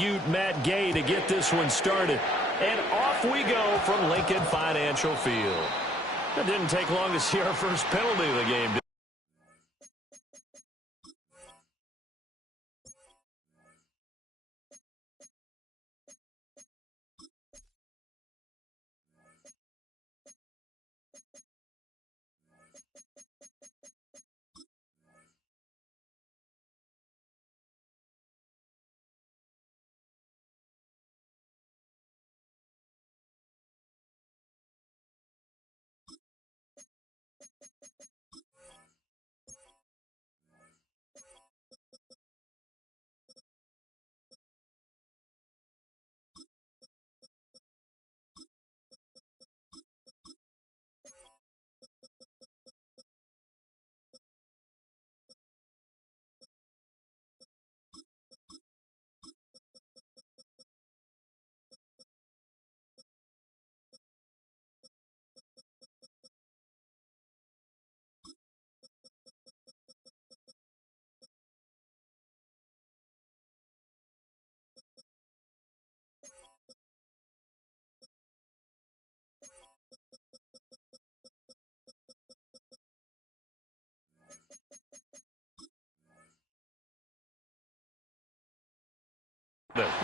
Ute Matt Gay to get this one started. And off we go from Lincoln Financial Field. It didn't take long to see our first penalty of the game.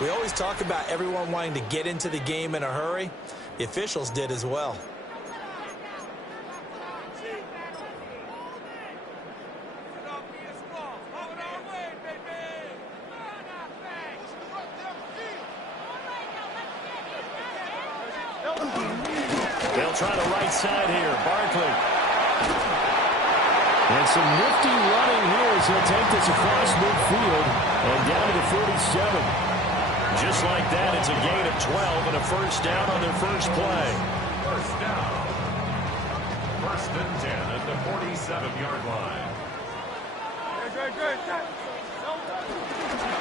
We always talk about everyone wanting to get into the game in a hurry. The officials did as well. They'll try the right side here. Barkley. And some nifty running here as he'll take this across midfield and down to the 47. Just like that, it's a gain of 12 and a first down on their first play. First down. First and 10 at the 47-yard line.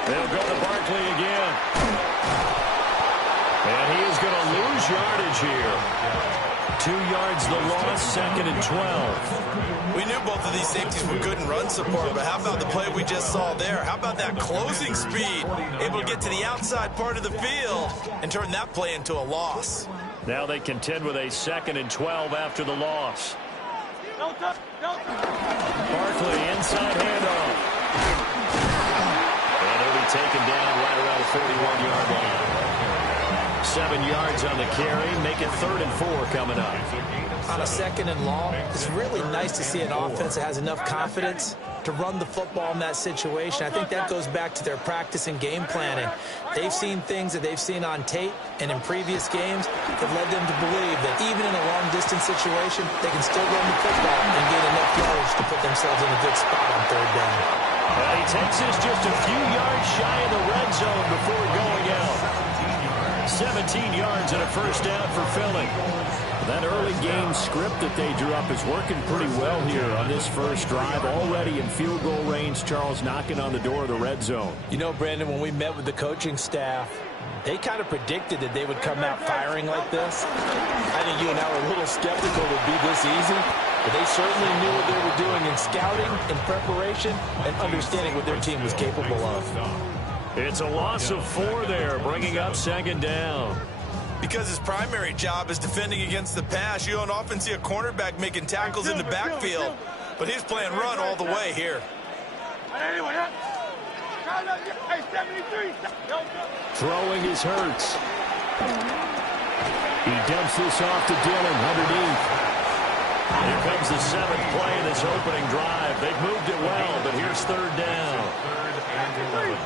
They'll go to Barkley again. And he is going to lose yardage here. 2 yards the loss, second and 12. We knew both of these safeties were good in run support, but how about the play we just saw there? How about that closing speed? Able to get to the outside part of the field and turn that play into a loss. Now they contend with a second and 12 after the loss. Barkley, inside handoff. And he'll be taken down right around the 41-yard line. 7 yards on the carry. Make it 3rd and 4 coming up. On a second and long, it's really nice to see an offense that has enough confidence to run the football in that situation. I think that goes back to their practice and game planning. They've seen things that they've seen on tape and in previous games that led them to believe that even in a long-distance situation, they can still run the football and gain enough yardage to put themselves in a good spot on 3rd down. Well, he takes this just a few yards shy of the red zone before going out. 17 yards and a first down for Philly. That early game script that they drew up is working pretty well here on this first drive. Already in field goal range, Charles knocking on the door of the red zone. You know, Brandon, when we met with the coaching staff, they kind of predicted that they would come out firing like this. I think you and I were a little skeptical it would be this easy, but they certainly knew what they were doing in scouting, in preparation, and understanding what their team was capable of. It's a loss of 4 there, bringing up second down. Because his primary job is defending against the pass, you don't often see a cornerback making tackles in the backfield. But he's playing run all the way here. Throwing is Hurts. He dumps this off to Dillon underneath. Here comes the 7th play of this opening drive. They've moved it well, but here's 3rd down. 3rd and 11.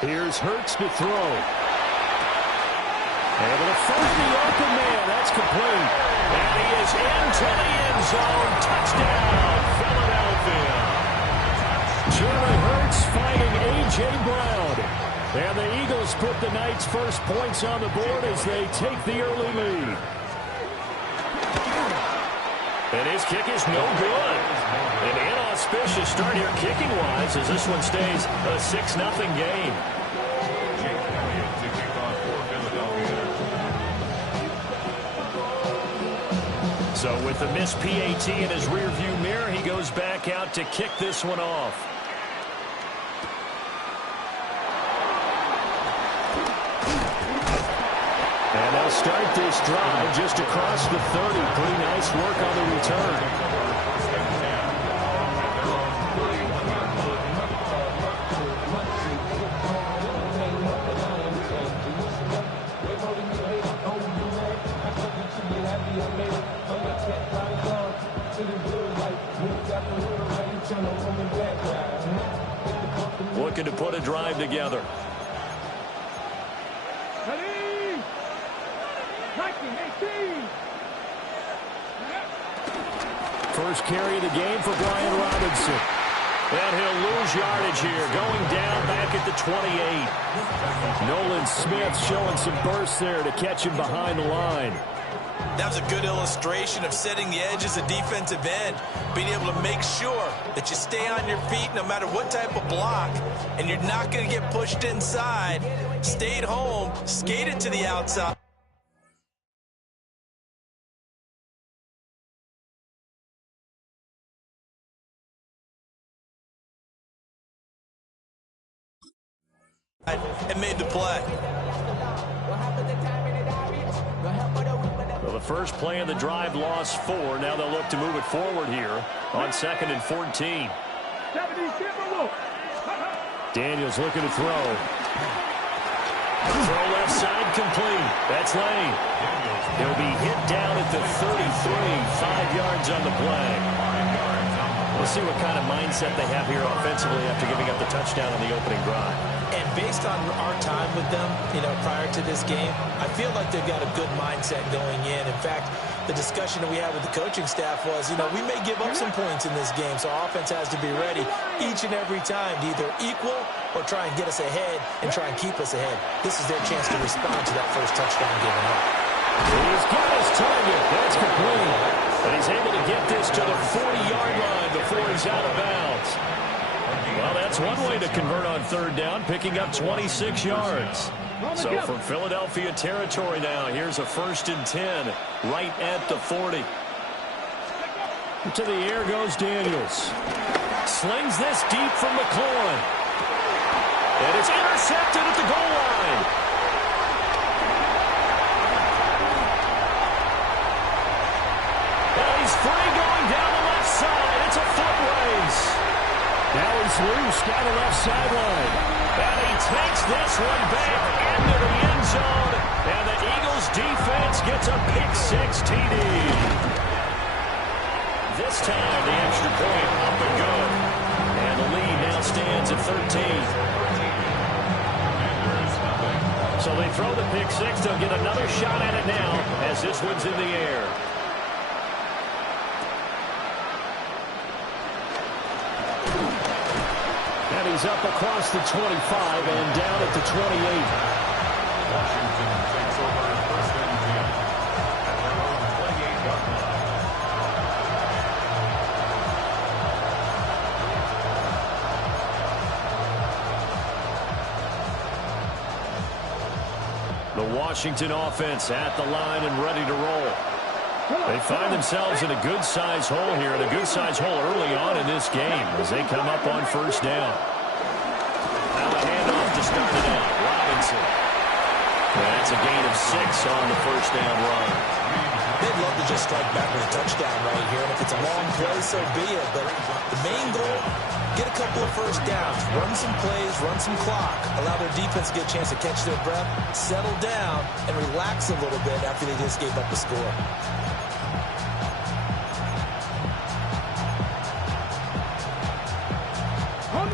Here's Hurts to throw. Able to find the open man. That's complete. And he is into the end zone. Touchdown, Philadelphia. Jalen Hurts finding A.J. Brown. And the Eagles put the Knights' first points on the board as they take the early lead. And his kick is no good. An inauspicious start here kicking-wise as this one stays a 6-0 game. So with the missed PAT in his rearview mirror, he goes back out to kick this one off. And they'll start this drive just across the 30. Pretty nice work on the return. Looking to put a drive together. First carry of the game for Brian Robinson. And he'll lose yardage here, going down back at the 28. Nolan Smith showing some burst there to catch him behind the line. That was a good illustration of setting the edge as a defensive end, being able to make sure that you stay on your feet no matter what type of block, and you're not going to get pushed inside. Stayed home, skated to the outside. And made the play. Well, the first play of the drive lost 4. Now they'll look to move it forward here on 2nd and 14. Daniels looking to throw. Throw left side complete. That's Lane. He'll be hit down at the 33. 5 yards on the play. We'll see what kind of mindset they have here offensively after giving up the touchdown on the opening drive. And based on our time with them, prior to this game, I feel like they've got a good mindset going in. In fact, the discussion that we had with the coaching staff was, we may give up some points in this game, so our offense has to be ready each and every time to either equal or try and get us ahead and try and keep us ahead. This is their chance to respond to that first touchdown given up. He's got his target. That's complete. And he's able to get this to the 40-yard line before he's out of bounds. Well, that's one way to convert on 3rd down, picking up 26 yards. So from Philadelphia territory now, here's a 1st and 10 right at the 40. To the air goes Daniels. Slings this deep from McLaurin. And it's intercepted at the goal line. And he's free going down the left side. It's a foot race. Now he's loose down the left sideline. And he takes this one back into the end zone. And the Eagles defense gets a pick-6 TD. This time the extra point up and good. And the lead now stands at 13. So they throw the pick-6. They'll get another shot at it now as this one's in the air. And he's up across the 25 and down at the 28. Washington takes over 1st and 10 at their own 28-yard line. The Washington offense at the line and ready to roll. They find themselves in a good-sized hole here, and a good-sized hole early on in this game as they come up on 1st down. Now a handoff to start it out. Robinson. And that's a gain of 6 on the 1st down run. They'd love to just strike back with a touchdown right here, and if it's a long play, so be it. But the main goal, get a couple of 1st downs, run some plays, run some clock, allow their defense to get a chance to catch their breath, settle down, and relax a little bit after they just gave up the score.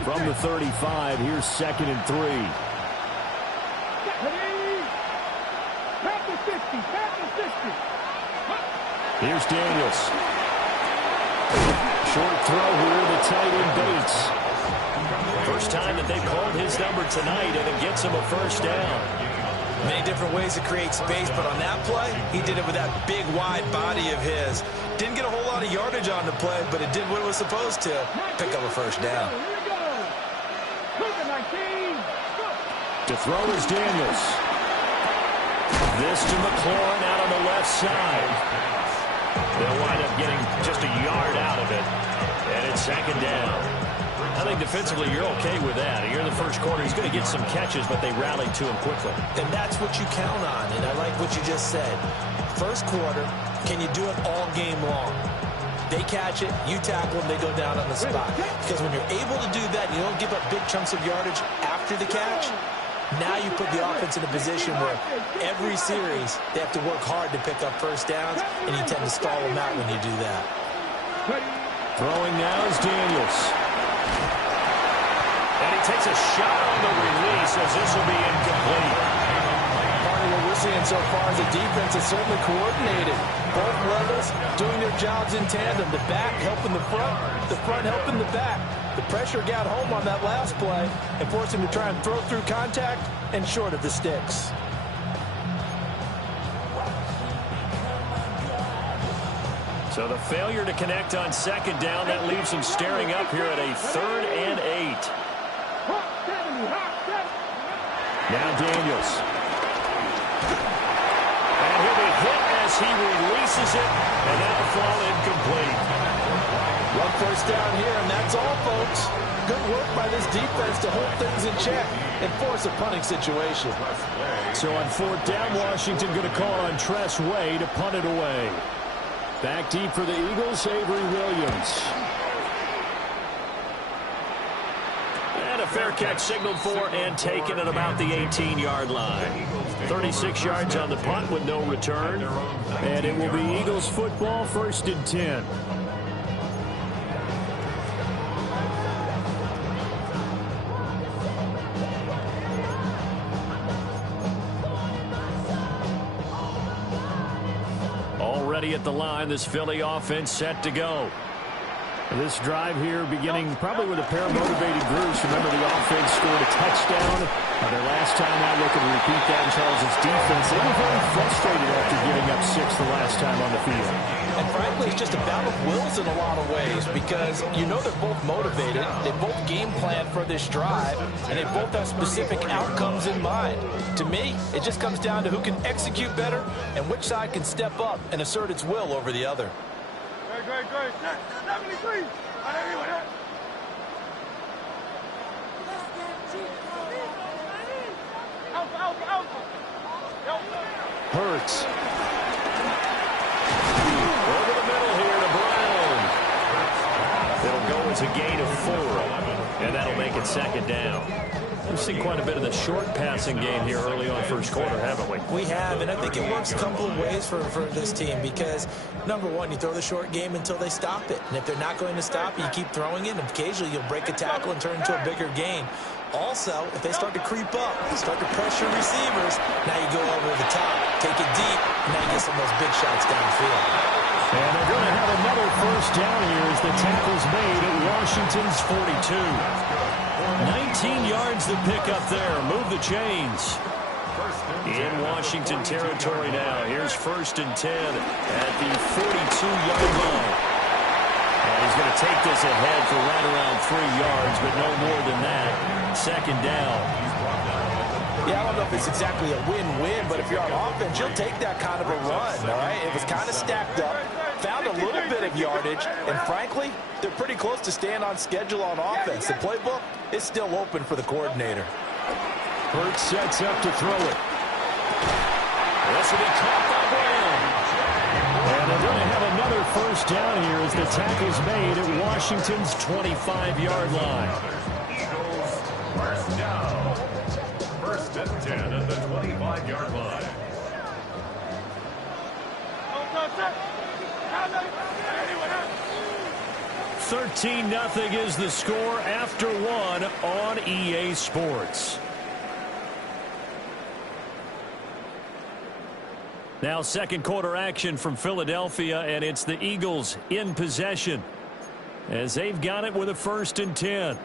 From the 35, here's 2nd and 3. Here's Daniels. Short throw here to tight end Bates. First time that they've called his number tonight, and it gets him a 1st down. Many different ways to create space, but on that play, he did it with that big, wide body of his. Didn't get a whole lot of yardage on the play, but it did what it was supposed to, pick up a 1st down. To throw is Daniels. This to McLaurin out on the left side. They'll wind up getting just a yard out of it. And second down. I think defensively you're okay with that. Here in the first quarter, he's going to get some catches, but they rallied to him quickly. And that's what you count on, and I like what you just said. First quarter, can you do it all game long? They catch it, you tackle them, they go down on the spot. Because when you're able to do that, you don't give up big chunks of yardage after the catch, now you put the offense in a position where every series they have to work hard to pick up first downs, and you tend to stall them out when you do that. Throwing now is Daniels. And he takes a shot on the release as this will be incomplete. Part of what we're seeing so far is the defense is certainly coordinated. Both levels doing their jobs in tandem. The back helping the front helping the back. The pressure got home on that last play and forced him to try and throw through contact and short of the sticks. So the failure to connect on second down, that leaves him staring up here at a 3rd and 8. Now Daniels. And he'll be hit as he releases it, and that'll fall incomplete. One first down here, and that's all, folks. Good work by this defense to hold things in check and force a punting situation. So on 4th down, Washington going to call on Tress Way to punt it away. Back deep for the Eagles, Avery Williams. And a fair catch signaled for and taken at about the 18-yard line. 36 yards on the punt with no return. And it will be Eagles football, 1st and 10. Already at the line, this Philly offense set to go. This drive here beginning probably with a pair of motivated groups. Remember, the offense scored a touchdown. Their last time out, looking to repeat that in Charles' defense. They were very frustrated after giving up 6 the last time on the field. And frankly, it's just a battle of wills in a lot of ways because you know they're both motivated. They both game plan for this drive, and they both have specific outcomes in mind. To me, it just comes down to who can execute better and which side can step up and assert its will over the other. Great. 73. Hurts. Over the middle here to Brown. It'll go as a gain of 4, and that'll make it 2nd down. We've seen quite a bit of the short passing game here early on first quarter, haven't we? We have, and I think it works a couple of ways for this team because, number one, you throw the short game until they stop it. And if they're not going to stop it, you keep throwing it, and occasionally you'll break a tackle and turn into a bigger gain. Also, if they start to creep up, start to pressure receivers, now you go over the top, take it deep, and now you get some of those big shots downfield. And they're going to have another first down here as the tackle's made at Washington's 42. 19 yards to pick up there. Move the chains. In Washington territory now. Here's 1st and 10 at the 42-yard line. And he's going to take this ahead for right around 3 yards, but no more than that. 2nd down. Yeah, I don't know if it's exactly a win-win, but if you're on offense, you'll take that kind of a run, all right? It was kind of stacked up, found a little bit of yardage, and frankly, they're pretty close to staying on schedule on offense. The playbook is still open for the coordinator. Hurts sets up to throw it. This will be caught by Brown. And they're going to have another first down here as the tackle's made at Washington's 25-yard line. Eagles, first down. 1st and 10 at the 25-yard line. 13-0 is the score after 1 on EA Sports. Now 2nd quarter action from Philadelphia, and it's the Eagles in possession as they've got it with a 1st and 10.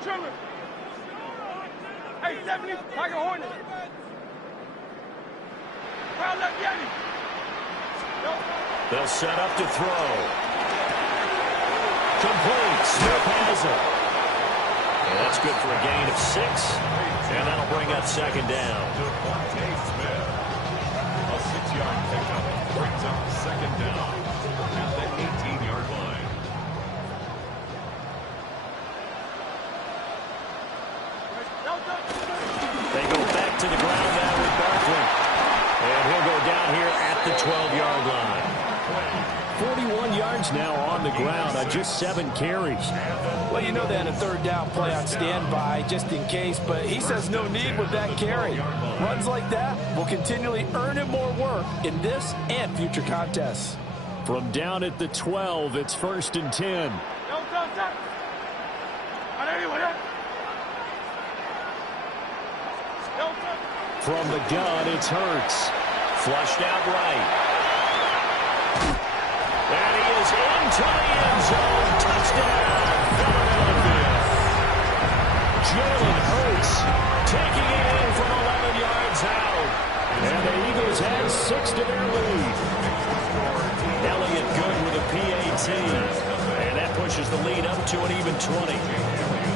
Trevor. Hey, 70, like a Hornet. Crowd left, Yanni. Yo. They'll set up to throw. Complete. Smith has it. And that's good for a gain of 6. And that'll bring up second down. Smith. A 6-yard pickup brings up second down at the 18-yard line. They go back to the ground now with Barkley. And he'll go down here at the 12-yard line. 41 yards now on the ground on just 7 carries. Well, you know they had a third down play on standby just in case, but he says no need with that carry. Runs like that will continually earn him more work in this and future contests. From down at the 12, it's 1st and 10. From the gun, it's Hurts. Flushed out right. And he is into the end zone. Touchdown, Philadelphia. Jalen Hurts taking it in from 11 yards out. And the Eagles add 6 to their lead. Elliott good with a PAT. And that pushes the lead up to an even 20.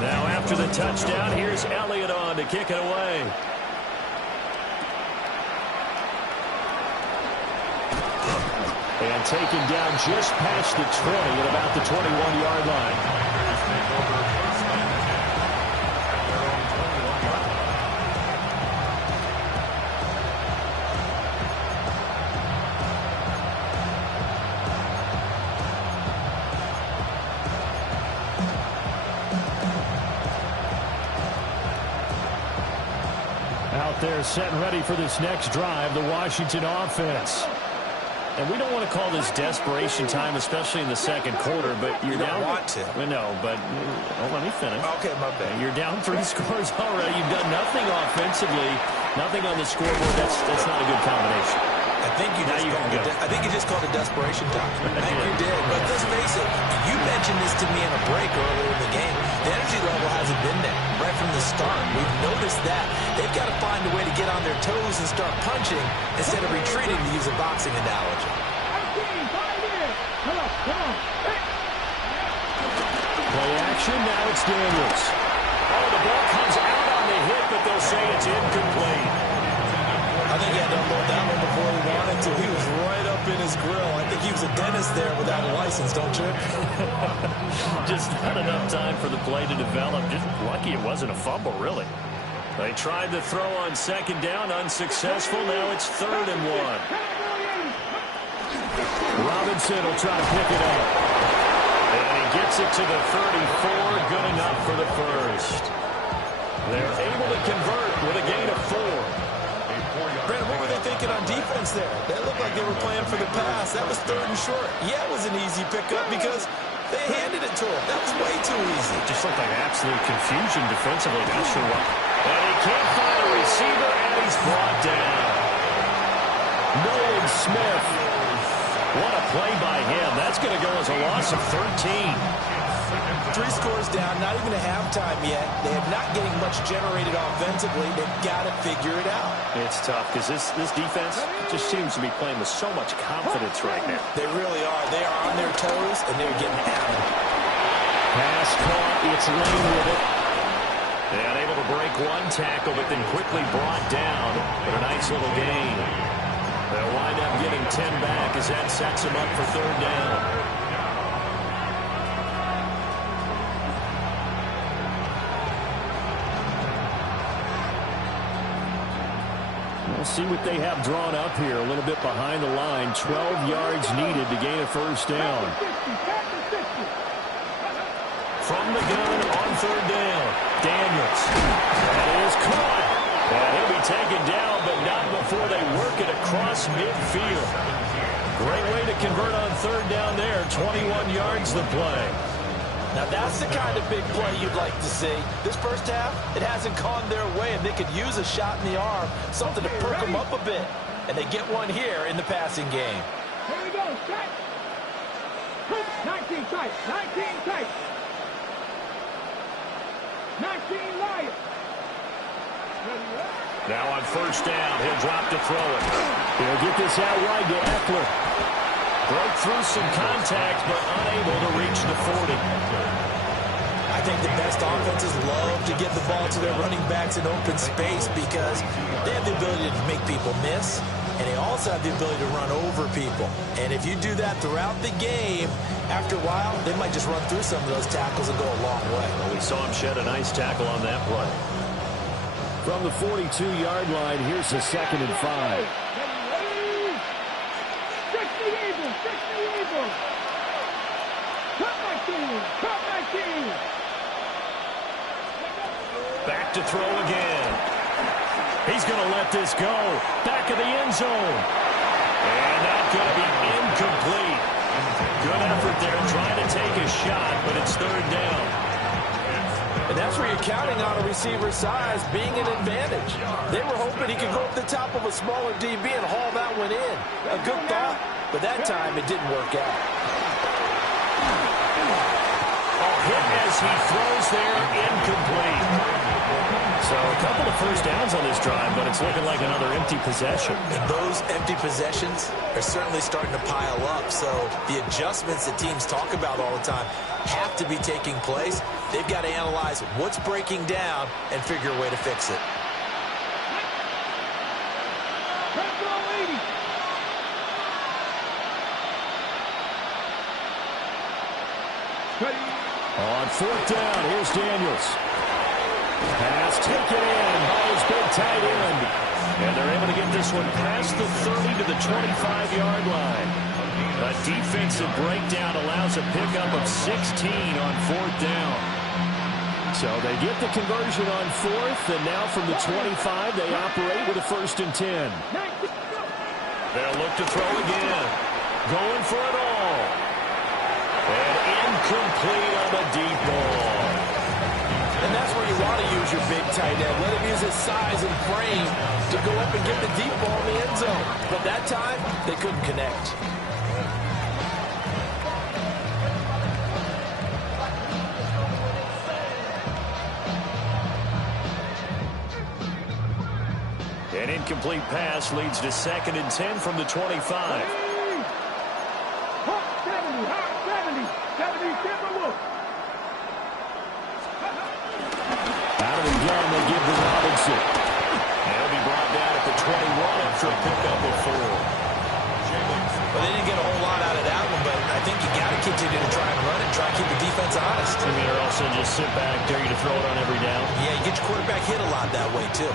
Now after the touchdown, here's Elliott on to kick it away. And taken down just past the 20 at about the 21-yard line. Out there set and ready for this next drive, the Washington offense. And we don't want to call this desperation time, especially in the second quarter, but you're down. You don't want to. No, but let me finish. Okay, my bad. You're down 3 scores already. You've done nothing offensively, nothing on the scoreboard. That's not a good combination. I think you just called it desperation time. I think you did. But let's face it, you mentioned this to me in a break earlier in the game. The energy level hasn't been there right from the start. We've noticed that. They've got to find a way to get on their toes and start punching instead of retreating, to use a boxing analogy. Play action, now it's Daniels. Oh, the ball comes out on the hit, but they'll say it's incomplete. I think he had to unload that one before he wanted to. He was right up in his grill. I think he was a dentist there without a license, don't you? Just not enough time for the play to develop. Just lucky it wasn't a fumble, really. They tried the throw on second down, unsuccessful. Now it's 3rd and 1. Robinson will try to pick it up. And he gets it to the 34, good enough for the first. They're able to convert with a gain of 4. Brandon, what were they thinking on defense there? They looked like they were playing for the pass. That was 3rd and short. Yeah, it was an easy pickup because they handed it to him. That was way too easy. Just looked like absolute confusion defensively. Not sure why. And he can't find a receiver, and he's brought down. Nolan Smith. What a play by him. That's going to go as a loss of 13. 3 scores down, not even a halftime yet. They are not getting much generated offensively. They've got to figure it out. It's tough because this defense just seems to be playing with so much confidence right now. They really are. They are on their toes, and they're getting hammered. Pass caught. It's Lane with it. And able to break 1 tackle, but then quickly brought down with a nice little gain. They'll wind up getting 10 back as that sets them up for 3rd down. We'll see what they have drawn up here. A little bit behind the line. 12 yards needed to gain a 1st down. From the gun on 3rd down. Daniels. That is caught. And he'll be taken down, but not before they work it across midfield. Great way to convert on 3rd down there. 21 yards the play. Now, that's the kind of big play you'd like to see. This first half, it hasn't gone their way, and they could use a shot in the arm, something to perk them up a bit. And they get one here in the passing game. Here we go, set. 19 tight, 19 tight. 19 Lions. Now on 1st down, he'll drop to throw it. He'll get this out wide to Eckler. Broke through some contact, but unable to reach the 40. I think the best offenses love to get the ball to their running backs in open space because they have the ability to make people miss, and they also have the ability to run over people. And if you do that throughout the game, after a while, they might just run through some of those tackles and go a long way. Well, we saw him shed a nice tackle on that play. From the 42-yard line, here's a 2nd and 5. Back to throw again. He's going to let this go. Back of the end zone. And that's going to be incomplete. Good effort there trying to take a shot, but it's 3rd down. And that's where you're counting on a receiver's size being an advantage. They were hoping he could go up the top of a smaller DB and haul that one in. A good thought, but that time it didn't work out. Hit as he throws there, incomplete. So a couple of first downs on this drive, but it's looking like another empty possession. And those empty possessions are certainly starting to pile up. So the adjustments that teams talk about all the time have to be taking place. They've got to analyze what's breaking down and figure a way to fix it. On 4th down, here's Daniels. Pass taken in by his big tight end. And they're able to get this one past the 30 to the 25-yard line. A defensive breakdown allows a pickup of 16 on 4th down. So they get the conversion on 4th, and now from the 25, they operate with a 1st and 10. They'll look to throw again. Going for it all. And incomplete on the deep ball. And that's where you want to use your big tight end. Let him use his size and frame to go up and get the deep ball in the end zone. But that time, they couldn't connect. An incomplete pass leads to 2nd and 10 from the 25. Out of the gun, they give to Robinson. He'll be brought down at the 21 after a pickup of 4. Well, they didn't get a whole lot out of that one, but I think you got to continue to try and run it, try and keep the defense honest. I mean, or also just sit back, dare you to throw it on every down. Yeah, you get your quarterback hit a lot that way, too.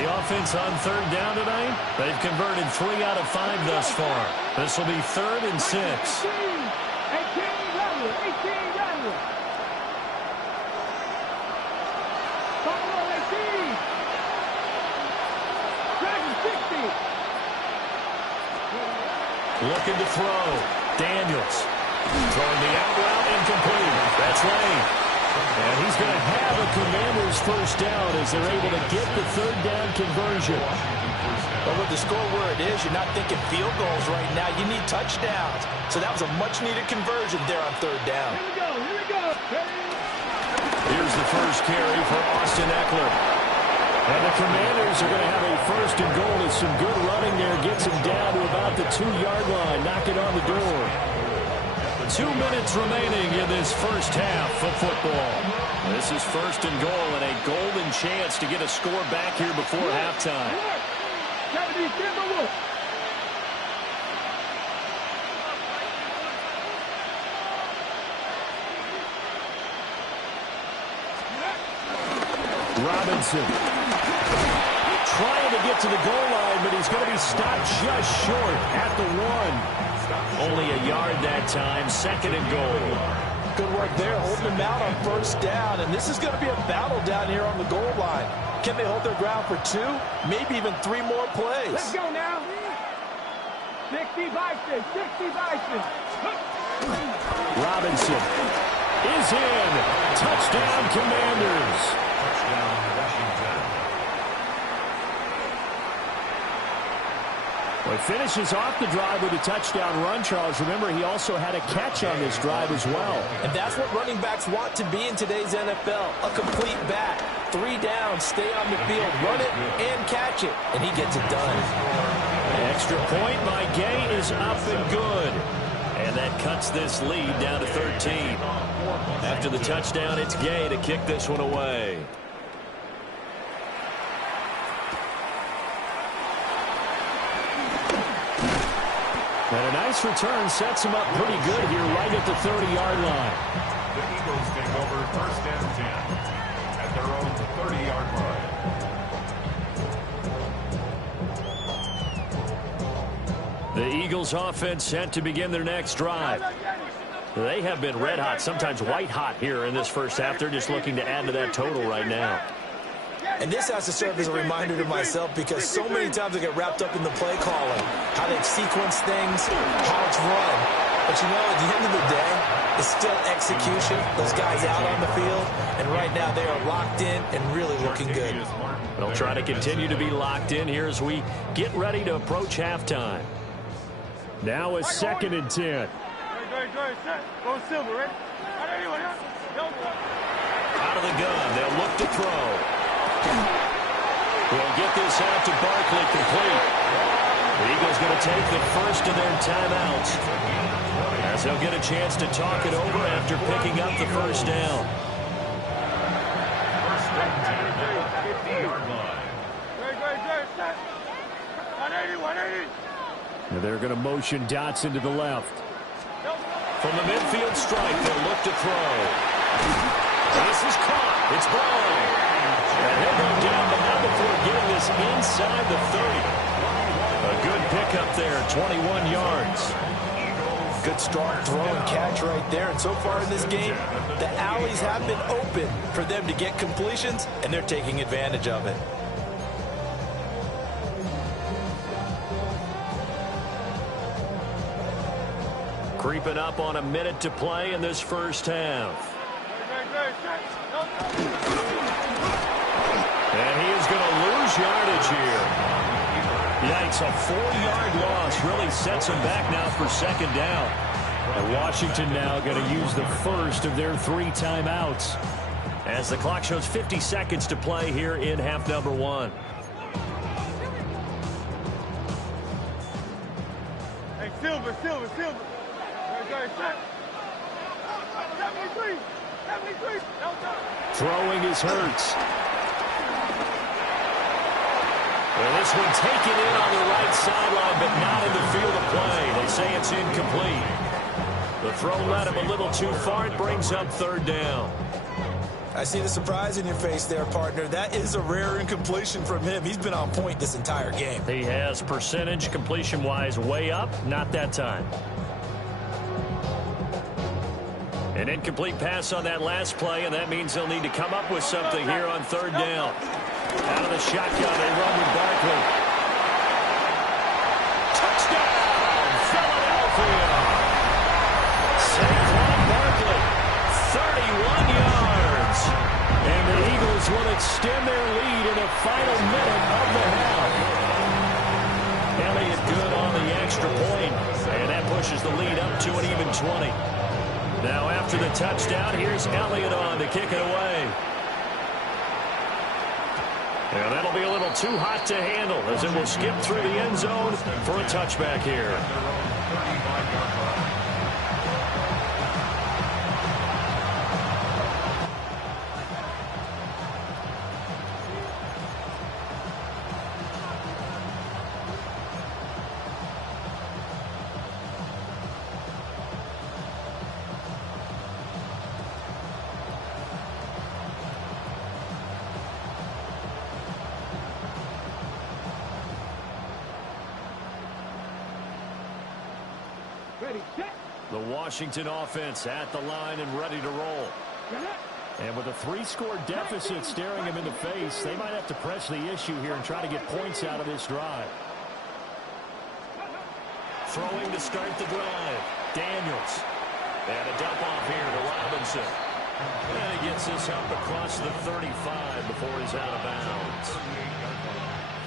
The offense on 3rd down tonight, they've converted 3 out of 5 thus far. This will be 3rd and 6. 18. Looking to throw. Daniels. Throwing the out route, incomplete. That's Lane. And he's going to have a Commanders 1st down as they're able to get the 3rd down conversion. But with the score where it is, you're not thinking field goals right now. You need touchdowns. So that was a much-needed conversion there on 3rd down. Here we go. Here's the first carry for Austin Eckler. And the Commanders are going to have a 1st and goal as some good running there gets him down to about the 2-yard line. Knock it on the door. 2 minutes remaining in this first half of football. This is 1st and goal and a golden chance to get a score back here before halftime. Robinson trying to get to the goal line, but he's going to be stopped just short at the 1. Only a yard that time, 2nd and goal. Good work there, holding him out on 1st down, and this is going to be a battle down here on the goal line. Can they hold their ground for 2, maybe even 3 more plays? Let's go now. 60 Bison. Robinson is in. Touchdown, Commanders. Touchdown, Washington. Well, he finishes off the drive with a touchdown run, Charles. Remember, he also had a catch on this drive as well. And that's what running backs want to be in today's NFL, a complete back. 3 downs, stay on the field, run it, and catch it. And he gets it done. extra point by Gay is up and good. And that cuts this lead down to 13. After the touchdown, it's Gay to kick this one away. And a nice return sets him up pretty good here right at the 30-yard line. The Eagles take over first and 10 at their own 30-yard line. The Eagles offense set to begin their next drive. They have been red hot, sometimes white hot here in this first half. They're just looking to add to that total right now. And this has to serve as a reminder to myself because so many times I get wrapped up in the play calling, how they sequence things, how it's run. But you know, at the end of the day, it's still execution. Those guys out on the field, and right now they are locked in and really looking good. They'll try to continue to be locked in here as we get ready to approach halftime. Now a 2nd and 10. Go Silver, ready? Out of the gun, they'll look to throw. We'll get this out to Barkley complete. The Eagles going to take the first of their timeouts as they'll get a chance to talk it over after picking up the first down. First and 10 at the 50-yard line. Now they're going to motion dots into the left. From the midfield stripe, they'll look to throw. This is caught. It's ball. And he'll go down, but not before getting this inside the 30. A good pickup there, 21 yards. Good strong throw and catch right there. And so far in this game, the alleys have been open for them to get completions, and they're taking advantage of it. Creeping up on a minute to play in this first half. And he is going to lose yardage here. Yikes, a 4-yard loss really sets him back now for 2nd down. And Washington now going to use the first of their 3 timeouts as the clock shows 50 seconds to play here in half number 1. Hey, Silver. Throwing is Hurts. Well, this one taken in on the right sideline, but not in the field of play. They say it's incomplete. The throw led him a little too far. It brings up 3rd down. I see the surprise in your face there, partner. That is a rare incompletion from him. He's been on point this entire game. He has percentage completion-wise way up. Not that time. An incomplete pass on that last play, and that means they'll need to come up with something here on 3rd down. Out of the shotgun, they run with Barkley. Touchdown, Philadelphia! Saquon Barkley, 31 yards. And the Eagles will extend their lead in the final minute of the half. Elliott good on the extra point, and that pushes the lead up to an even 20. Now after the touchdown, here's Elliott on to kick it away. And that'll be a little too hot to handle as it will skip through the end zone for a touchback here. The Washington offense at the line and ready to roll. And with a 3-score deficit staring him in the face, they might have to press the issue here and try to get points out of this drive. Throwing to start the drive. Daniels. And a dump off here to Robinson. And he gets this up across the 35 before he's out of bounds.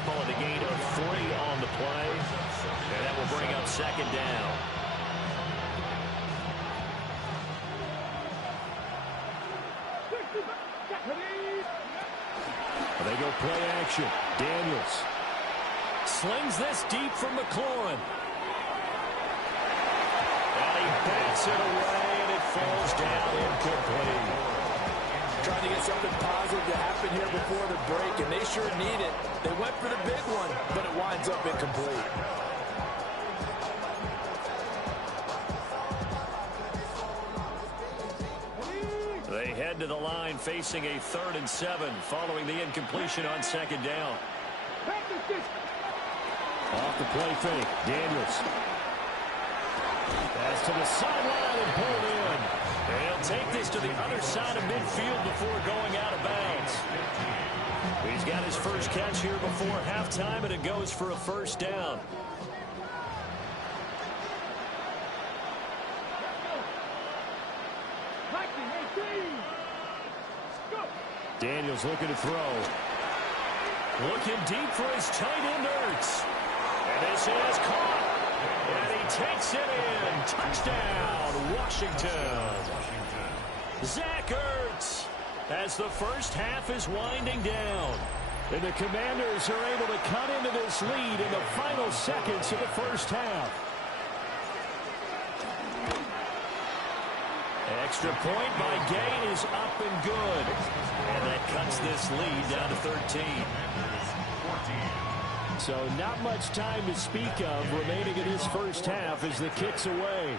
Calling a gain of 3 on the play. And that will bring up 2nd down. They go play action. Daniels. slings this deep from McLaurin. And he bats it away, and it falls down incomplete. Trying to get something positive to happen here before the break, and they sure need it. They went for the big one, but it winds up incomplete. They head to the line facing a 3rd and 7 following the incompletion on 2nd down. Off the play fake, Daniels. Pass to the sideline and pulled in. And he'll take this to the other side of midfield before going out of bounds. He's got his first catch here before halftime, and it goes for a 1st down. Daniels looking to throw. Looking deep for his tight end, Ertz. And this is caught. And he takes it in. Touchdown, Washington. Zach Ertz as the first half is winding down. And the Commanders are able to cut into this lead in the final seconds of the first half. Extra point by Gain is up and good. And that cuts this lead down to 13. So not much time to speak of remaining in this first half as the kick's away.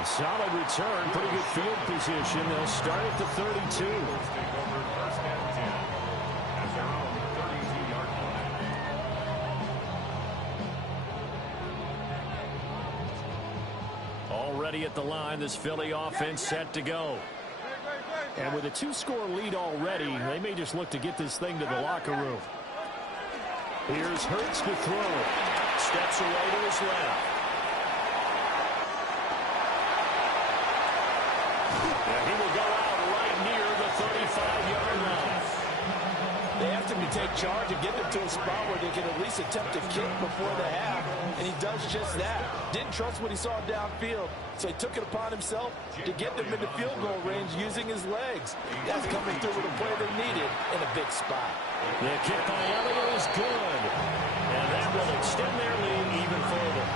A solid return, pretty good field position. They'll start at the 32. Already at the line, this Philly offense set to go. And with a 2-score lead already, they may just look to get this thing to the locker room. Here's Hurts to throw. Steps away to his left. And he will go out right near the 35-yard line. They asked him to take charge and get them to a spot where they can at least attempt a kick before the half, and he does just that. Didn't trust what he saw downfield, so he took it upon himself to get them into field goal range using his legs. That's coming through with a play they needed in a big spot. The kick by Elliott is good, and that will extend their lead even further.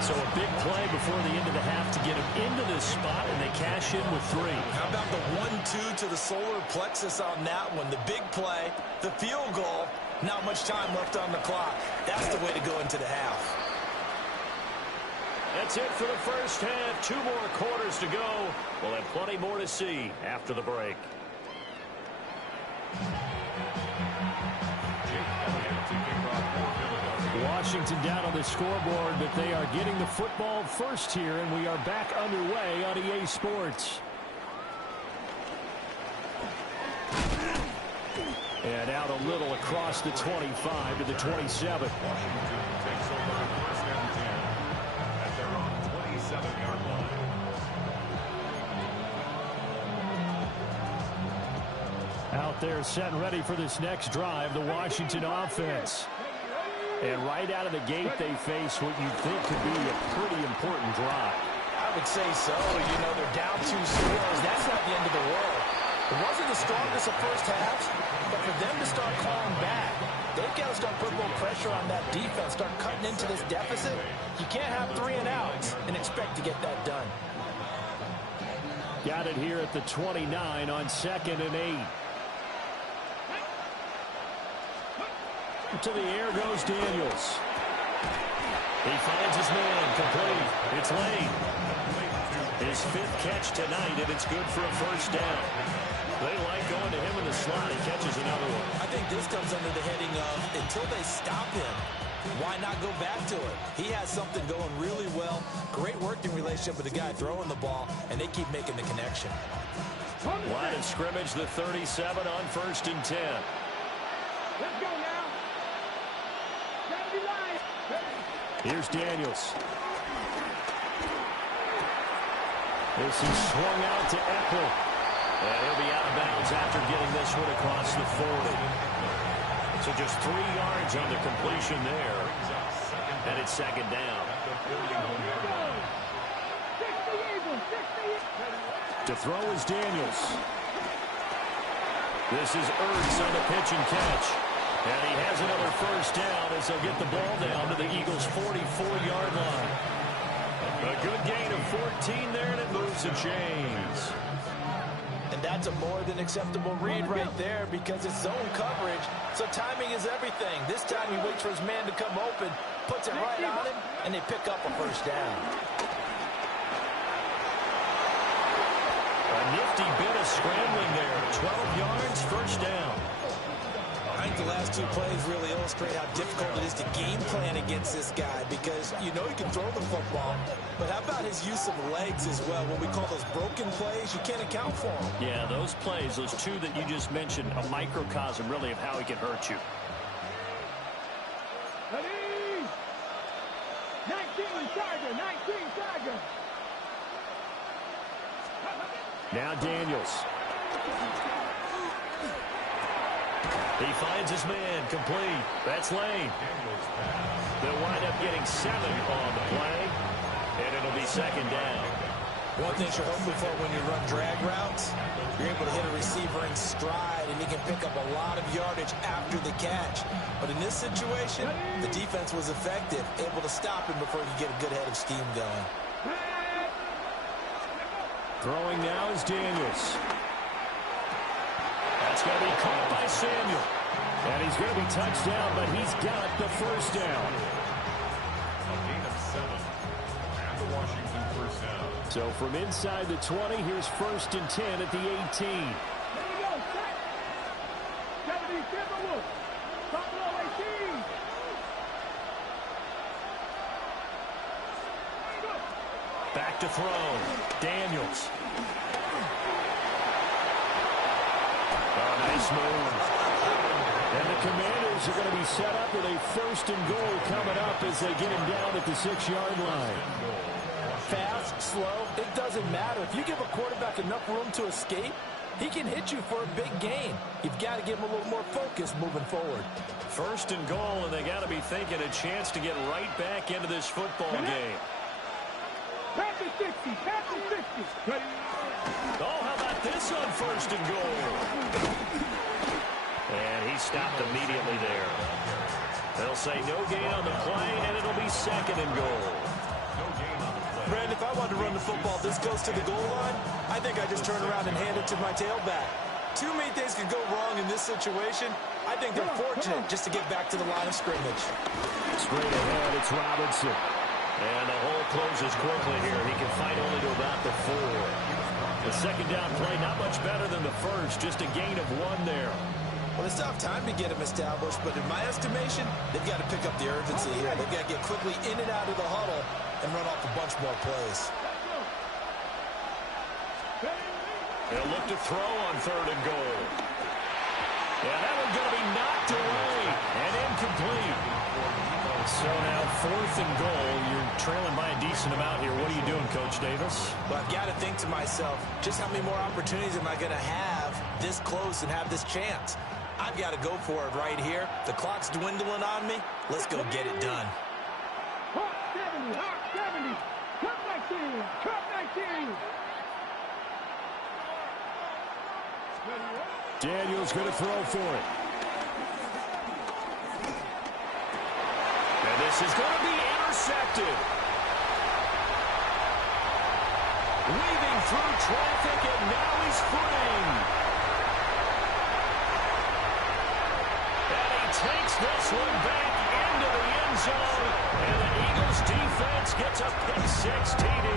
So a big play before the end of the half to get him into this spot, and they cash in with 3. How about the 1-2 to the solar plexus on that one? The big play, the field goal, not much time left on the clock. That's the way to go into the half. That's it for the first half. 2 more quarters to go. We'll have plenty more to see after the break. Washington down on the scoreboard, but they are getting the football first here, and we are back underway on EA Sports. And out a little across the 25 to the 27. Washington takes over on 1st and 10 at their own 27-yard line. Out there set and ready for this next drive, the Washington offense. And right out of the gate, they face what you'd think could be a pretty important drive. I would say so. You know, they're down 2 scores. That's not the end of the world. It wasn't the strongest of first halves, but for them to start clawing back, they've got to start putting more pressure on that defense, start cutting into this deficit. You can't have 3 and outs and expect to get that done. Got it here at the 29 on 2nd and 8. To the air goes Daniels. He finds his man, complete. It's Lane. His 5th catch tonight, and it's good for a 1st down. They like going to him in the slot. He catches another one. I think this comes under the heading of, until they stop him, why not go back to it? He has something going really well. Great working relationship with the guy throwing the ball, and they keep making the connection. Line of scrimmage, the 37 on 1st and 10. Let's go now. Here's Daniels. This is swung out to Eckler. And he'll be out of bounds after getting this one across the 40. So just 3 yards on the completion there. And it's 2nd down. To throw is Daniels. This is Ertz on the pitch and catch. And he has another first down as they'll get the ball down to the Eagles' 44-yard line. A good gain of 14 there, and it moves the chains. And that's a more than acceptable read right there because it's zone coverage, so timing is everything. This time he waits for his man to come open, puts it right on him, and they pick up a first down. A nifty bit of scrambling there. 12 yards, first down. I think the last two plays really illustrate how difficult it is to game plan against this guy because you know he can throw the football, but how about his use of legs as well? What we call those broken plays, you can't account for them. Yeah, those plays, those two that you just mentioned, a microcosm really of how he can hurt you. Ready? 19 Tiger, 19 Tiger. Now Daniels. He finds his man, complete. That's Lane. They'll wind up getting 7 on the play, and it'll be second down. One thing you're hoping for when you run drag routes, you're able to hit a receiver in stride, and he can pick up a lot of yardage after the catch. But in this situation, the defense was effective, able to stop him before he could get a good head of steam going. Throwing now is Daniels. That's going to be caught by Samuel. And he's going to be touched down, but he's got the first down. A gain of 7. And the Washington first down. So from inside the 20, here's 1st and 10 at the 18. There we go, set. 77 look. Top low 18. Back to throw. Daniels. Oh, nice move. And the Commanders are going to be set up with a 1st and goal coming up as they get him down at the 6-yard line. Fast, slow, it doesn't matter. If you give a quarterback enough room to escape, he can hit you for a big gain. You've got to give him a little more focus moving forward. 1st and goal, and they got to be thinking a chance to get right back into this football game. Pass it 60, pass it 60. Oh, how about this on 1st and goal? And he stopped immediately there. They'll say no gain on the play, and it'll be 2nd and goal. No gain on the play. Brandon, if I wanted to run the football this close to the goal line, I think I just turn around and hand it to my tailback. Too many things could go wrong in this situation. I think they're fortunate just to get back to the line of scrimmage. Straight ahead, it's Robinson. And the hole closes quickly here. He can fight only to about the 4. The 2nd down play, not much better than the first. Just a gain of 1 there. Well, it's tough time to get him established, but in my estimation, they've got to pick up the urgency here. They've got to get quickly in and out of the huddle and run off a bunch more plays. They'll look to throw on 3rd and goal. Yeah, that one's going to be knocked away and incomplete. So now 4th and goal. You're trailing by a decent amount here. What are you doing, Coach Davis? Well, I've got to think to myself, just how many more opportunities am I going to have this close and have this chance? I've got to go for it right here. The clock's dwindling on me. Let's go get it done. Hawk 70, Hawk 70. Cut 19, cut 19. Daniels going to throw for it. And this is going to be intercepted. Weaving through traffic, and now he's free. And he takes this one back into the end zone. And the Eagles defense gets a pick-6 TD.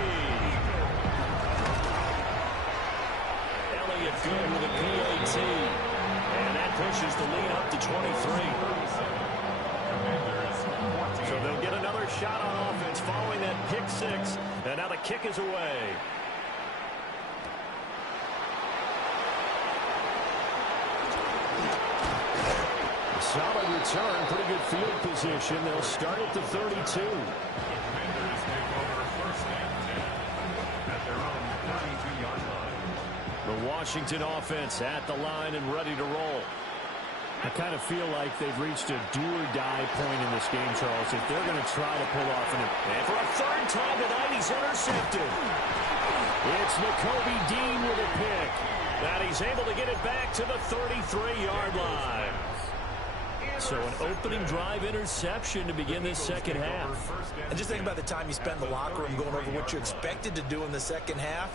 Elliott good with a PAT. And that pushes the lead up to 23. So they'll get another shot on offense following that pick-6. And now the kick is away. Solid return, pretty good field position. They'll start at the 32. Commanders take over 1st and 10 at their own 32-yard line. The Washington offense at the line and ready to roll. I kind of feel like they've reached a do-or-die point in this game, Charles, if they're going to try to pull off an... And for a 3rd time tonight, he's intercepted. It's Nakobe Dean with a pick. And he's able to get it back to the 33-yard line. So an opening drive interception to begin this second half. And just think about the time you spent in the locker room going over what you expected to do in the second half.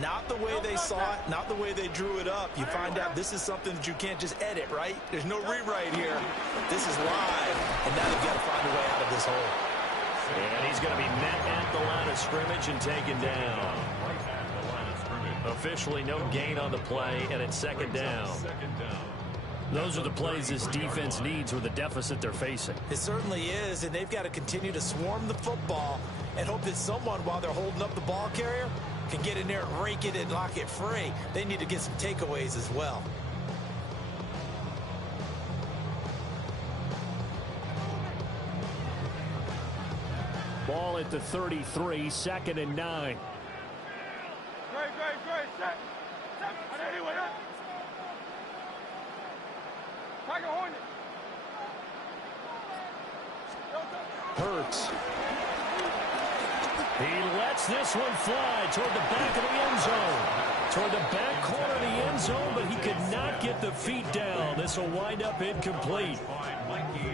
Not the way they saw it, not the way they drew it up. You find out this is something that you can't just edit, right? There's no rewrite here. This is live, and now they've got to find a way out of this hole. And he's going to be met at the line of scrimmage and taken down. Officially no gain on the play, and it's second down. Those are the plays this defense needs with the deficit they're facing. It certainly is, and they've got to continue to swarm the football and hope that someone, while they're holding up the ball carrier, can get in there and rake it and lock it free. They need to get some takeaways as well. Ball at the 33, 2nd and 9. Great. Set. Anyway, Tiger Hornet. Hurts. He lets this one fly toward the back of the end zone. Toward the back corner of the end zone, but he could not get the feet down. This will wind up incomplete.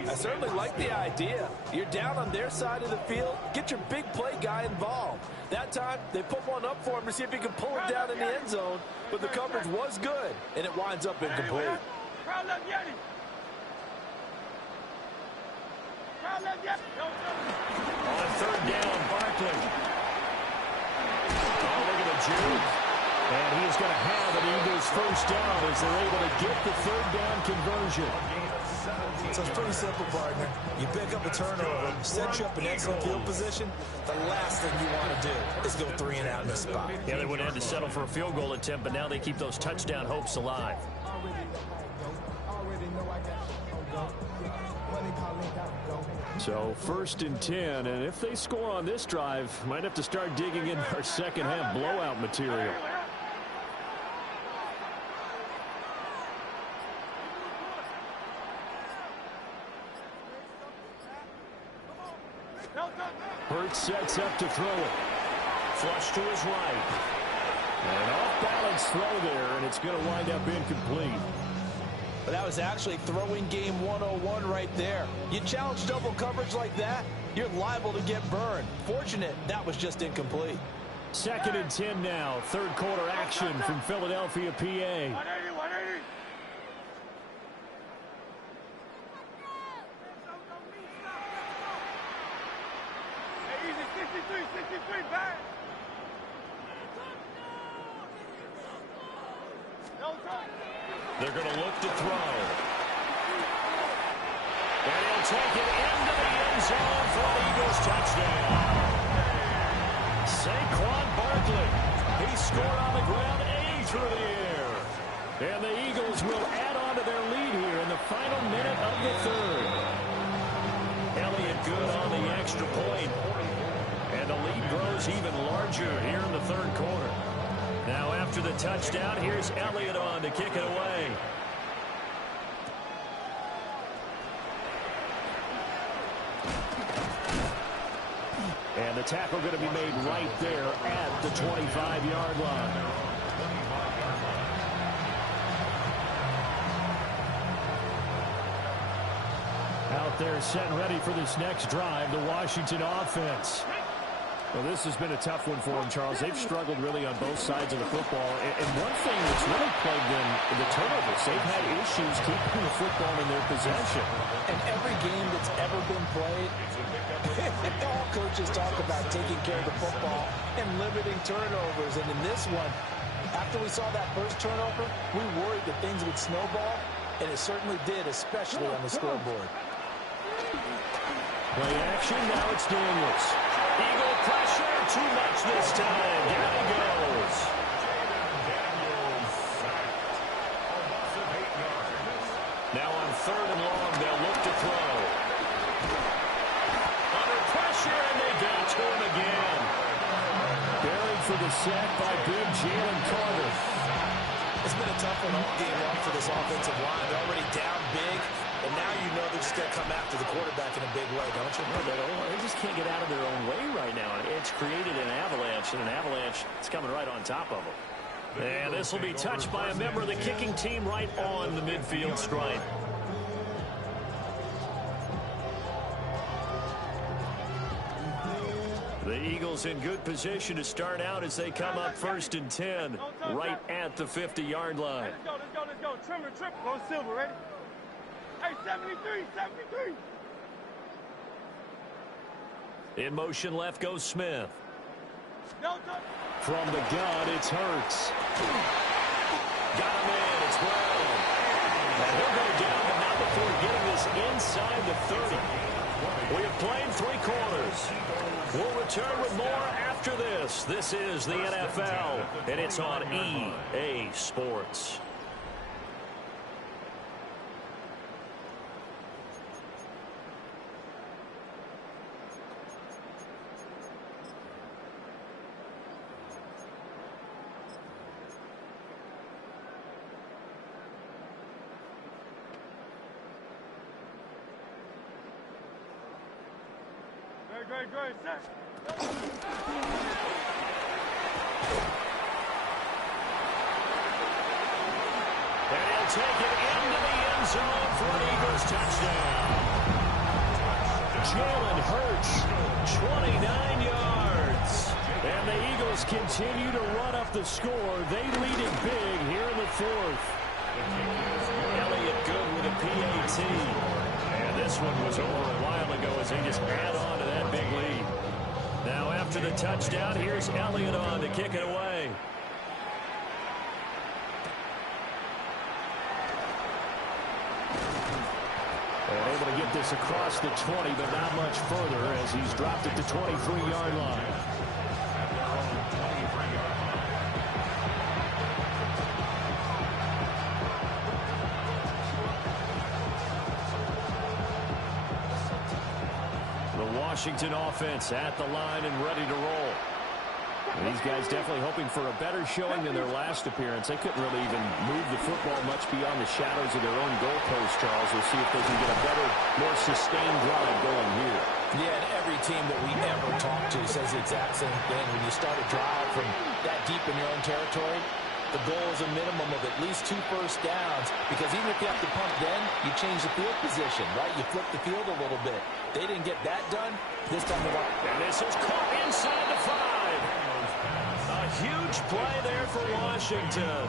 I certainly like the idea. You're down on their side of the field. Get your big play guy involved. That time, they put one up for him to see if he can pull it down in the end zone, but the coverage was good, and it winds up incomplete. On 3rd down, Barkley. Oh, look at the juke. And he is going to have an Eagles first down as they're able to get the 3rd down conversion. So it's pretty simple, partner. You pick up a turnover, set you up in excellent field position. The last thing you want to do is go 3 and out in this spot. Yeah, they would have had to settle for a field goal attempt, but now they keep those touchdown hopes alive. So 1st and 10, and if they score on this drive, might have to start digging in our second half blowout material. Hurts sets up to throw it. Flush to his right. An off-balance throw there, and it's going to wind up incomplete. But that was actually throwing game 101 right there. You challenge double coverage like that, you're liable to get burned. Fortunate, that was just incomplete. 2nd and 10 now. 3rd quarter action from Philadelphia, PA. 180. Easy, 63, back. They're going to look to throw. And he'll take it into the end zone for an Eagles touchdown. Saquon Barkley. He scored on the ground and through the air. And the Eagles will add on to their lead here in the final minute of the 3rd. Elliott good on the extra point. And the lead grows even larger here in the 3rd quarter. Now after the touchdown, here's Elliott on to kick it away. And the tackle going to be made right there at the 25-yard line. Out there set and ready for this next drive, the Washington offense. Well, this has been a tough one for them, Charles. They've struggled really on both sides of the football. And one thing that's really plagued them, the turnovers. They've had issues keeping the football in their possession. And every game that's ever been played, all coaches talk about taking care of the football and limiting turnovers. And in this one, after we saw that first turnover, we worried that things would snowball, and it certainly did, especially on the scoreboard. Play action, now it's Daniels. Eagle pressure, too much this time. Down he goes. Now on 3rd and long, they'll look to throw. Under pressure, and they get to him again. Buried for the sack by big Jalen Carter. It's been a tough one all game long for this offensive line. They're already down big, and now you know they're just going to come after the quarterback in a big way, don't you? No, they just can't get out of their own way right now. It's created an avalanche, and an avalanche is coming right on top of them. And this will be touched by a member of the kicking team right on the midfield stripe. The Eagles in good position to start out as they come up 1st and 10, right at the 50-yard line. Let's go. Trimmer. Go Silver, ready? Hey, 73. In motion left goes Smith. From the gun, it's Hurts. Got him in. It's Brown. And he'll go down, but not before getting this inside the 30. We have played 3 quarters. We'll return with more after this. This is the NFL, and it's on EA Sports. Great, set. And he'll take it into the end zone for an Eagles touchdown. Jalen Hurts, 29 yards. And the Eagles continue to run up the score. They lead it big here in the 4th. Elliott good with a PAT. And this one was over a while ago as they just add on to that big lead. Now after the touchdown, here's Elliott on to kick it away. And able to get this across the 20, but not much further as he's dropped it to 23-yard line. Washington offense at the line and ready to roll. And these guys definitely hoping for a better showing than their last appearance. They couldn't really even move the football much beyond the shadows of their own goalpost, Charles. We'll see if they can get a better, more sustained drive going here. Yeah, and every team that we ever talk to says the exact same thing. When you start a drive from that deep in your own territory, the goal is a minimum of at least 2 first downs, because even if you have to punt then, you change the field position, right? You flip the field a little bit. They didn't get that done. This time they won't. And this is caught inside the 5. A huge play there for Washington.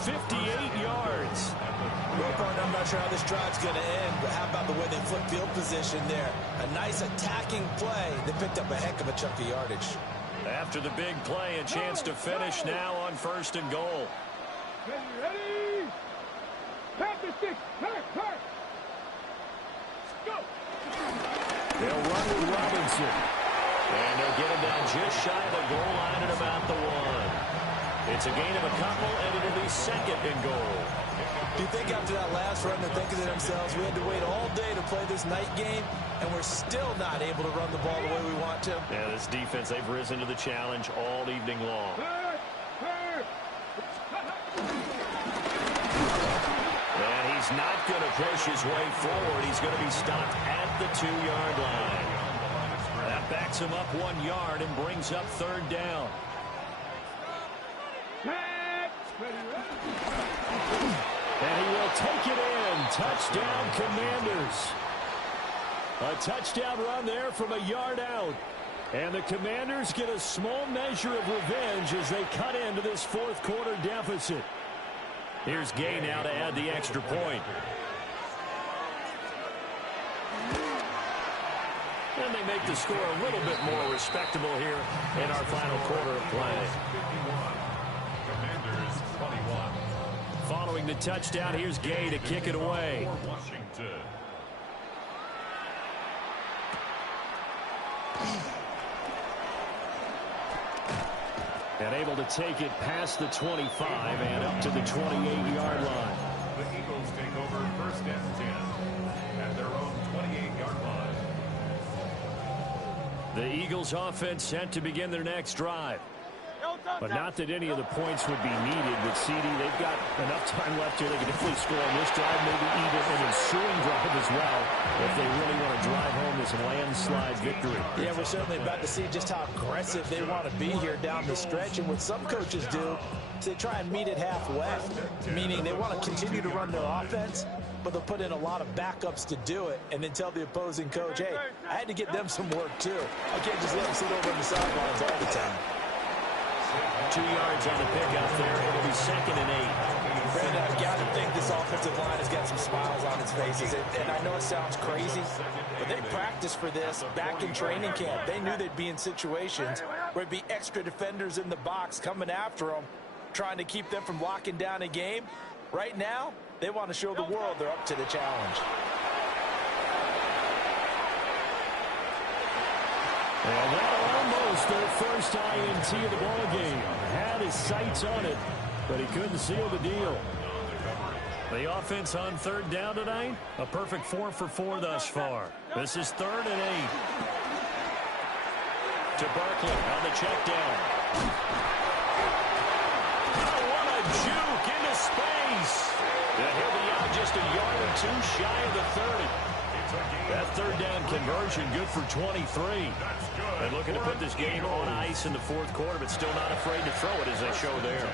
58 yards. I'm not sure how this drive's going to end, but how about the way they flip field position there? A nice attacking play. They picked up a heck of a chunk of yardage. After the big play, a chance to finish now on 1st and goal. Ready? Pass the stick. Hurt. Go. They'll run with Robinson. And they'll get him down just shy of the goal line at about the 1. It's a gain of a couple, and it'll be 2nd and goal. Do you think after that last run they're thinking to themselves, we had to wait all day to play this night game, and we're still not able to run the ball the way we want to? Yeah, this defense, they've risen to the challenge all evening long. And he's not going to push his way forward. He's going to be stopped at the 2-yard line. That backs him up 1 yard and brings up 3rd down. And he will take it in. Touchdown, Commanders. A touchdown run there from a yard out. And the Commanders get a small measure of revenge as they cut into this 4th quarter deficit. Here's Gay now to add the extra point. And they make the score a little bit more respectable here in our final quarter of play. Commanders 21. Following the touchdown, here's Gay to kick it away. Washington. And able to take it past the 25 and up to the 28-yard line. The Eagles take over 1st and 10 at their own 28-yard line. The Eagles offense set to begin their next drive. But not that any of the points would be needed with CD. They've got enough time left here. They can definitely score on this drive, maybe even an ensuing drive as well, if they really want to drive home this landslide victory. Yeah, we're certainly about to see just how aggressive they want to be here down the stretch. And what some coaches do is they try and meet it halfway, meaning they want to continue to run their offense, but they'll put in a lot of backups to do it and then tell the opposing coach, hey, I had to get them some work too. I can't just let them sit over on the sidelines all the time. 2 yards on the pickup there. It'll be 2nd and 8. Brandon, I've got to think this offensive line has got some smiles on its faces. And I know it sounds crazy, but they practiced for this back in training camp. They knew they'd be in situations where it'd be extra defenders in the box coming after them, trying to keep them from locking down a game. Right now, they want to show the world they're up to the challenge. And that almost their first INT of the ball game. Had his sights on it, but he couldn't seal the deal. The offense on 3rd down tonight, a perfect 4 for 4 thus far. This is 3rd and 8. To Barkley on the check down. Oh, what a juke into space. And he'll be out just a yard or 2 shy of the 30. That 3rd down conversion good for 23. And looking to put this game on ice in the 4th quarter, but still not afraid to throw it as they show there.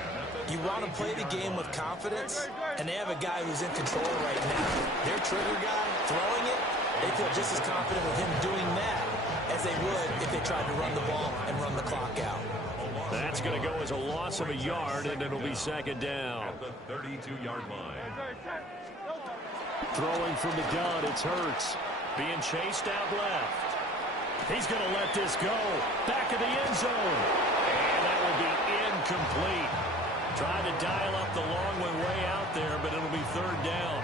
You want to play the game with confidence, and they have a guy who's in control right now. Their trigger guy throwing it, they feel just as confident with him doing that as they would if they tried to run the ball and run the clock out. That's going to go as a loss of a yard, and it'll be 2nd down. At the 32-yard line. Throwing from the gun, it's Hurts. Being chased out left. He's going to let this go. Back of the end zone. And that will be incomplete. Trying to dial up the long way out there, but it'll be 3rd down.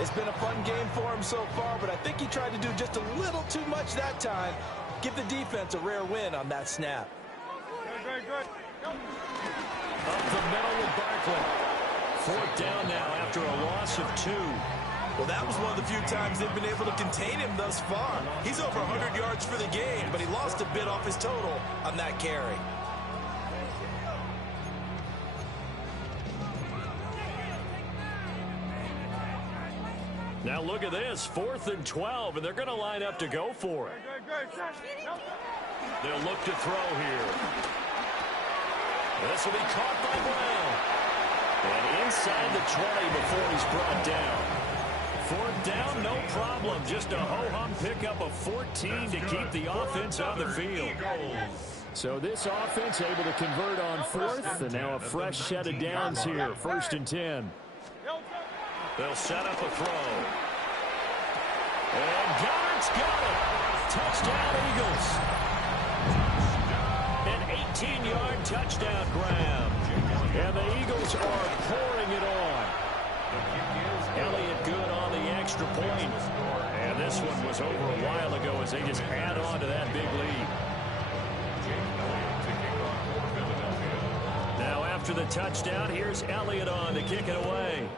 It's been a fun game for him so far, but I think he tried to do just a little too much that time. Give the defense a rare win on that snap. Up the middle with Barkley. 4th down now after a loss of 2. Well, that was one of the few times they've been able to contain him thus far. He's over 100 yards for the game, but he lost a bit off his total on that carry. Now look at this, 4th and 12, and they're going to line up to go for it. They'll look to throw here. This will be caught by Brown. And inside the 20 before he's brought down. 4th down, no problem. Just a ho-hum pickup of 14 to keep the offense on the field. So this offense able to convert on 4th, and now a fresh set of downs here. 1st and 10. They'll set up a throw. And Goddard's got it. Touchdown, Eagles. An 18-yard touchdown grab. And the Eagles are pouring it on. Elliott good on the extra point. And this one was over a while ago as they just add on to that big lead. Now after the touchdown, here's Elliott on to kick it away.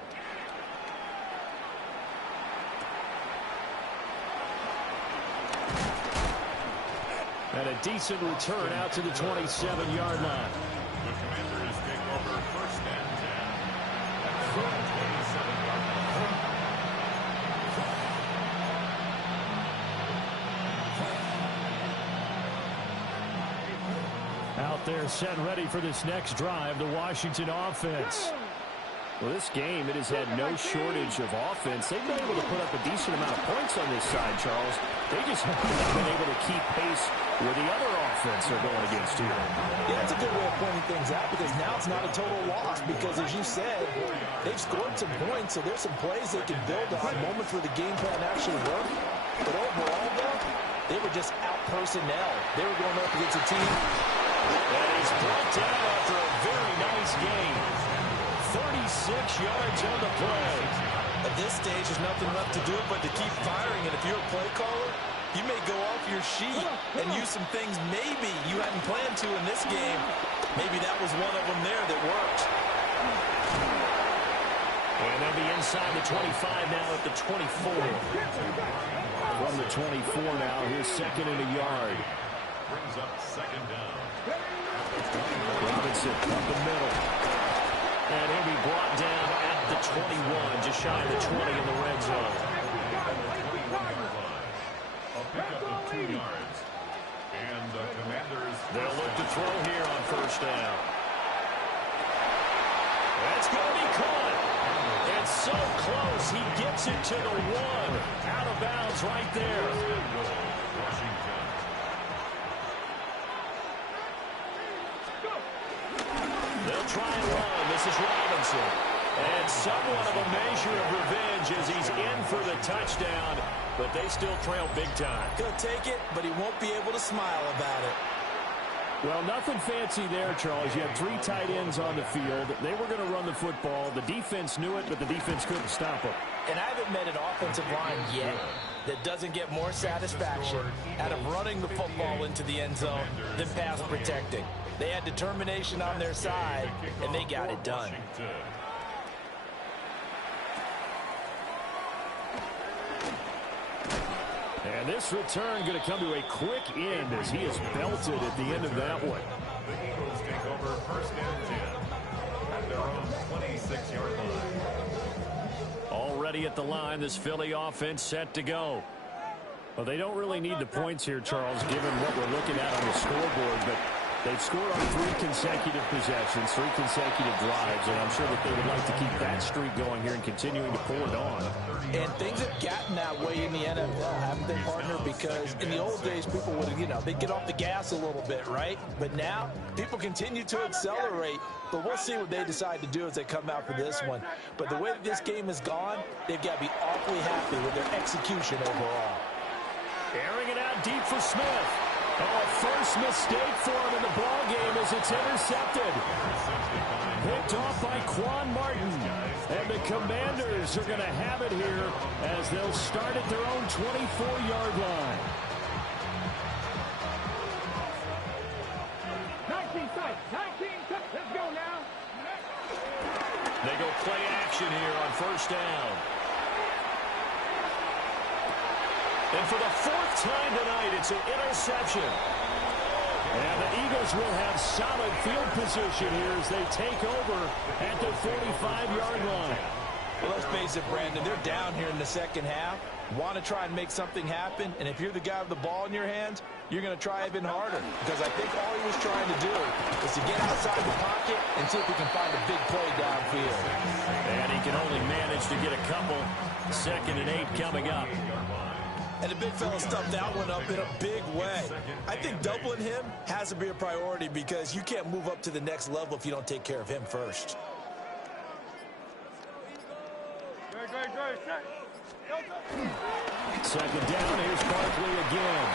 And a decent return out to the 27-yard line. The Commanders take over 1st and 10 at the 27-yard line. Out there set ready for this next drive, the Washington offense. Well, this game, it has had no shortage of offense. They've been able to put up a decent amount of points on this side, Charles. They just haven't been able to keep pace with the other offense they're going against here. Yeah, that's a good way of pointing things out because now it's not a total loss because, as you said, they've scored some points, so there's some plays they can build on, moments where the game plan actually worked. But overall, though, they were just out personnel. They were going up against a team. And he's brought down after a very nice game. 36 yards on the play. At this stage, there's nothing left to do but to keep firing. And if you're a play caller, you may go off your sheet and use some things maybe you hadn't planned to in this game. Maybe that was one of them there that worked. And they'll be inside the 25 now at the 24. From the 24 now, here's 2nd and a yard. Brings up 2nd down. Robinson up the middle. And he'll be brought down at the 21, just shy of the 20 in the red zone. A pickup of 2 yards. And the Commanders... They'll look to throw here on first down. That's going to be caught. It's so close. He gets it to the 1. Out of bounds right there. Washington. They'll try and run. This is Robinson. And somewhat of a measure of revenge as he's in for the touchdown, but they still trail big time. He'll take it, but he won't be able to smile about it. Well, nothing fancy there, Charles. You had 3 tight ends on the field. They were going to run the football. The defense knew it, but the defense couldn't stop them. And I haven't met an offensive line yet that doesn't get more satisfaction out of running the football into the end zone than pass protecting. They had determination on their side, and they got it done. And this return going to come to a quick end as he is belted at the end of that one. The Eagles take over first and 10 at their own 26-yard line. Already at the line, this Philly offense set to go. Well, they don't really need the points here, Charles, given what we're looking at on the scoreboard, but they've scored on 3 consecutive possessions, 3 consecutive drives, and I'm sure that they would like to keep that streak going here and continuing to pull it on. And things have gotten that way in the NFL, haven't they, partner? Because in the old days, people would, they'd get off the gas a little bit, right? But now, people continue to accelerate. But we'll see what they decide to do as they come out for this one. But the way that this game has gone, they've got to be awfully happy with their execution overall. Airing it out deep for Smith. Oh, first mistake for him in the ball game as it's intercepted. Picked off by Quan Martin. And the Commanders are going to have it here as they'll start at their own 24-yard line. 19 sight, 19, let's go now. They go play action here on first down. And for the 4th time tonight, it's an interception. And the Eagles will have solid field position here as they take over at the 45-yard line. Well, let's face it, Brandon, they're down here in the second half. Want to try and make something happen, and if you're the guy with the ball in your hands, you're going to try even harder. Because I think all he was trying to do is to get outside the pocket and see if he can find a big play downfield. And he can only manage to get a couple. 2nd and 8 coming up. And the big fella stuffed that one up in a big way. I think doubling him has to be a priority because you can't move up to the next level if you don't take care of him first. Second down, here's Barkley again.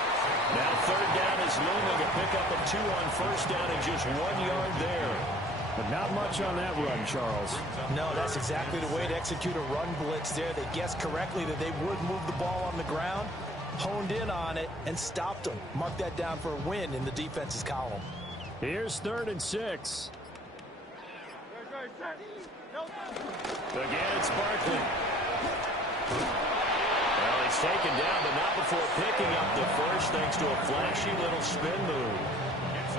Now 3rd down is looming, a pickup of 2 on first down and just 1 yard there. But not much on that run, Charles. No, that's exactly the way to execute a run blitz there. They guessed correctly that they would move the ball on the ground, honed in on it, and stopped them. Mark that down for a win in the defense's column. Here's 3rd and 6. Again, it's Barkley. Well, he's taken down, but not before picking up the first, thanks to a flashy little spin move.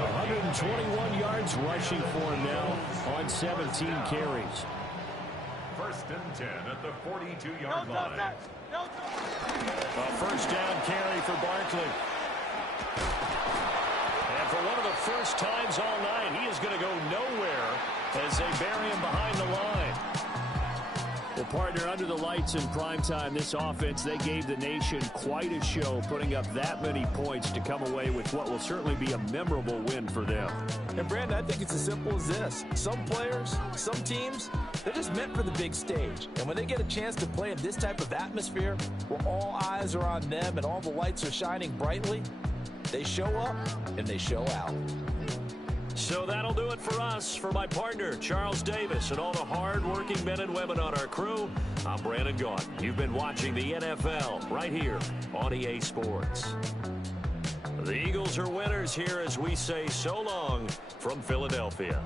121 yards rushing for him now on 17 carries. First and 10 at the 42-yard line. A first down carry for Barkley. And for one of the first times all night, he is going to go nowhere as they bury him behind the line. Well, partner, under the lights in primetime, this offense, they gave the nation quite a show, putting up that many points to come away with what will certainly be a memorable win for them. And, Brandon, I think it's as simple as this. Some players, some teams, they're just meant for the big stage. And when they get a chance to play in this type of atmosphere where all eyes are on them and all the lights are shining brightly, they show up and they show out. So that'll do it for us. For my partner, Charles Davis, and all the hard-working men and women on our crew, I'm Brandon Gault. You've been watching the NFL right here on EA Sports. The Eagles are winners here as we say so long from Philadelphia.